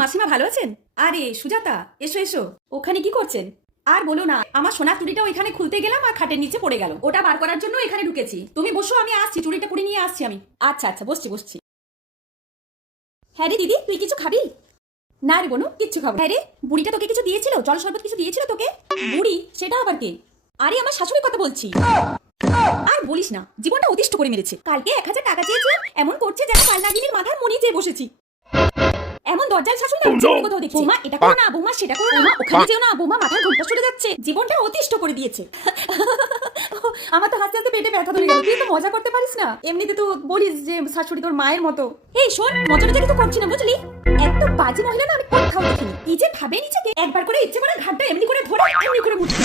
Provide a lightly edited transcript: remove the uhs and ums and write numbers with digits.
মাসিমা ভালো আছেন? আরে সুজাতা, এসো এসো। ওখানে কি করছেন? আর বলো না, আমার সোনার চুড়িটা ওইখানে খুলতে গেলাম আর খাটের নিচে পড়ে গেল। ওটা বার করার জন্য এখানে ঢুকেছি। তুমি বসো, আমি আসছি, চুড়িটা পরে নিয়ে আসছি আমি। আচ্ছা আচ্ছা, বসছি বসছি। হ্যাঁ রে দিদি, তুই কিছু খাবি? না রে বোনু, কিচ্ছু খাবো। হ্যাঁ রে, বুড়িটা তোকে কিছু দিয়েছিল? জল শরবত কিছু দিয়েছিল তোকে? বুড়ি? সেটা আবার কে? আরে আমার শাশুড়ির কথা বলছি। আর বলিস না, জীবনটা অতিষ্ঠ করে মেরেছে। কালকে 1000 টাকা চেয়েছিলাম, এমন করছে যেন কাল নাগিনীর মাথার মনি চেয়ে বসেছি। এমন দরজাল শাশুড়ি না, যেমন কোথাও দেখছি। বৌমা এটা করো না, বৌমা সেটা করো না, ওখানে যেও না, বৌমা মাথার ঘুমটা সরে যাচ্ছে। জীবনটা অতিষ্ঠ করে দিয়েছে। আমার তো হাসতে হাসতে পেটে ব্যথা ধরে গেল। তুই তো মজা করতে পারিস না? এমনিতে তো বলিস যে শাশুড়ি তোর মায়ের মতো। এই শোন, মজাটা কিন্তু করছি না, বুঝলি? এত বাজে মহিলা না আমি কোথাও দেখিনি। কি যে ভাবে নিজেকে, একবার করে ইচ্ছে করে ঘাটটা এমনি করে ধরে এমনি করে মুঠি।